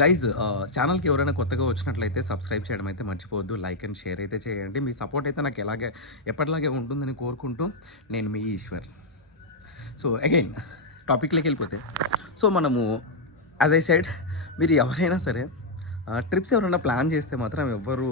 Guys ఛానల్‌కి ఎవరైనా కొత్తగా వచ్చినట్లయితే సబ్స్క్రైబ్ చేయడం అయితే మర్చిపోవద్దు. లైక్ అండ్ షేర్ అయితే చేయండి. మీ సపోర్ట్ అయితే నాకు ఎప్పటిలాగే ఉంటుందని కోరుకుంటూ నేను మీ ఈశ్వర్. సో అగైన్ టాపిక్‌లోకి వెళ్ళిపోతే మనము యాజ్ ఐ సెడ్ మీరు ఎవరైనా సరే ట్రిప్స్ ఎవరైనా ప్లాన్ చేస్తే మాత్రం ఎవ్వరు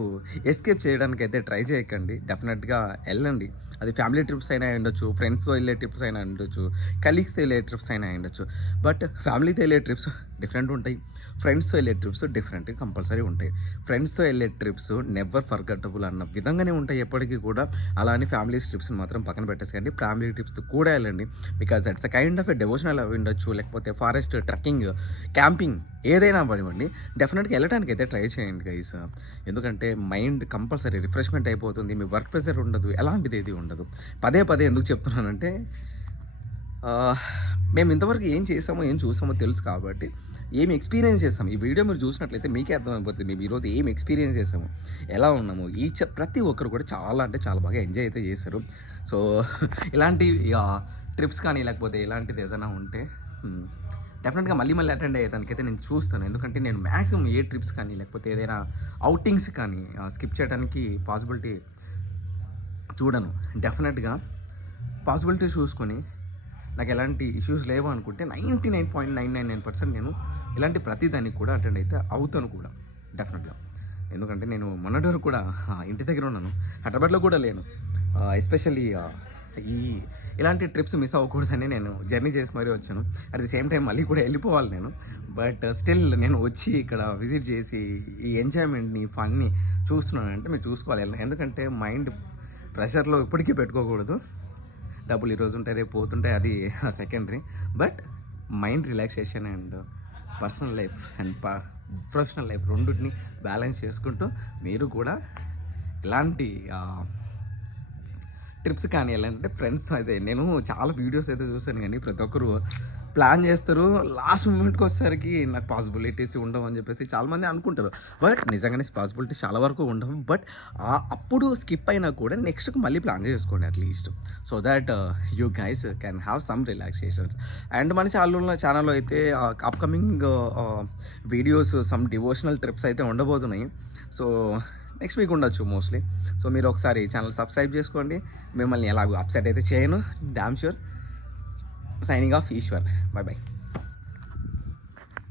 ఎస్కేప్ చేయడానికైతే ట్రై చేయకండి. డెఫినెట్‌గా ఎళ్ళండి. అది ఫ్యామిలీ ట్రిప్స్ అయినా అయ్యుండొచ్చు, ఫ్రెండ్స్‌తో వెళ్ళే ట్రిప్స్ అయినా అయ్యుండొచ్చు, కలీగ్స్‌తో వెళ్ళే ట్రిప్స్ అయినా అయ్యుండొచ్చు. బట్ ఫ్యామిలీతో వెళ్ళే ట్రిప్స్ డిఫరెంట్ ఉంటాయి. ఫ్రెండ్స్‌తో వెళ్ళే ట్రిప్స్ డిఫరెంట్‌గా కంపల్సరీ ఉంటాయి. ఫ్రెండ్స్‌తో వెళ్ళే ట్రిప్స్ నెవర్ ఫర్గెట్టబుల్ అన్న విధంగానే ఉంటాయి ఎప్పటికీ కూడా. అలా అని ఫ్యామిలీస్ ట్రిప్స్‌ని మాత్రం పక్కన పెట్టేసేయండి. ఫ్యామిలీ ట్రిప్స్‌తో కూడా వెళ్ళండి. Because it's a kind of a devotional అవి ఉండొచ్చు, లేకపోతే ఫారెస్ట్ ట్రెక్కింగ్, క్యాంపింగ్ ఏదైనా అవ్వనివ్వండి. డెఫినెట్‌గా వెళ్ళటానికైతే ట్రై చేయండి గైస్. ఎందుకంటే మైండ్ కంపల్సరీ రిఫ్రెష్మెంట్ అయిపోతుంది. మీ వర్క్ ప్రెషర్ ఉండదు, ఎలాంటిది ఏది ఉండదు. పదే పదే ఎందుకు చెప్తున్నానంటే మేము ఇంతవరకు ఏం చేసామో, ఏం చూసామో తెలుసు కాబట్టి ఏమి ఎక్స్పీరియన్స్ చేసాము. ఈ వీడియో మీరు చూసినట్లయితే మీకే అర్థమైపోతుంది. మేము ఈరోజు ఏం ఎక్స్పీరియన్స్ చేసాము, ఎలా ఉన్నాము. ప్రతి ఒక్కరు కూడా చాలా అంటే చాలా బాగా ఎంజాయ్ అయితే చేశారు. సో ఇలాంటి ట్రిప్స్ కానీ లేకపోతే ఇలాంటిది ఏదైనా ఉంటే డెఫినెట్గా మళ్ళీ మళ్ళీ అటెండ్ అయ్యేదానికైతే నేను చూస్తాను. ఎందుకంటే నేను మ్యాక్సిమం ఏ ట్రిప్స్ కానీ లేకపోతే ఏదైనా అవుటింగ్స్ కానీ స్కిప్ చేయడానికి పాసిబిలిటీ చూడను. డెఫినెట్గా పాసిబిలిటీ చూసుకొని నాకు ఎలాంటి ఇష్యూస్ లేవు అనుకుంటే 99.999% నేను ఇలాంటి ప్రతి దానికి కూడా అటెండ్ అయితే అవుతాను కూడా డెఫినెట్గా. ఎందుకంటే నేను మొన్నటి వరకు కూడా ఇంటి దగ్గర ఉన్నాను, హైదరాబాద్లో కూడా లేను. ఎస్పెషల్లీ ఈ ఇలాంటి ట్రిప్స్ మిస్ అవ్వకూడదని నేను జర్నీ చేసి మరీ వచ్చాను. అట్ ది సేమ్ టైం మళ్ళీ కూడా వెళ్ళిపోవాలి నేను. బట్ స్టిల్ నేను వచ్చి ఇక్కడ విజిట్ చేసి ఈ ఎంజాయ్మెంట్ని, ఫన్ని చూస్తున్నానంటే మీరు చూసుకోవాలి. ఎందుకంటే మైండ్ ప్రెషర్లో ఇప్పటికీ పెట్టుకోకూడదు. డబ్బులు ఈరోజు ఉంటాయి, రేపు పోతుంటాయి, అది secondary. But mind relaxation and personal life and professional life రెండింటిని బ్యాలెన్స్ చేసుకుంటూ మీరు కూడా ఇలాంటి ట్రిప్స్ కానీ వెళ్ళాలంటే ఫ్రెండ్స్తో అయితే నేను చాలా వీడియోస్ అయితే చూసాను. కానీ ప్రతి ఒక్కరు ప్లాన్ చేస్తారు, లాస్ట్ మూమెంట్కి వచ్చేసరికి నాకు పాసిబిలిటీస్ ఉండవు అని చెప్పేసి చాలామంది అనుకుంటారు. బట్ నిజంగానే పాసిబిలిటీస్ చాలా వరకు ఉండవు. బట్ అప్పుడు స్కిప్ అయినా కూడా నెక్స్ట్కి మళ్ళీ ప్లాన్ చేసుకోండి at least, so that you guys can have some relaxations. And మన ఛానల్లో అయితే upcoming videos some devotional trips అయితే ఉండబోతున్నాయి. సో నెక్స్ట్ వీక్ ఉండొచ్చు మోస్ట్లీ. సో మీరు ఒకసారి ఛానల్ సబ్స్క్రైబ్ చేసుకోండి. మిమ్మల్ని ఎలాగో అప్సెట్ అయితే చేయను, damn sure. Signing off Eshwar. Bye by.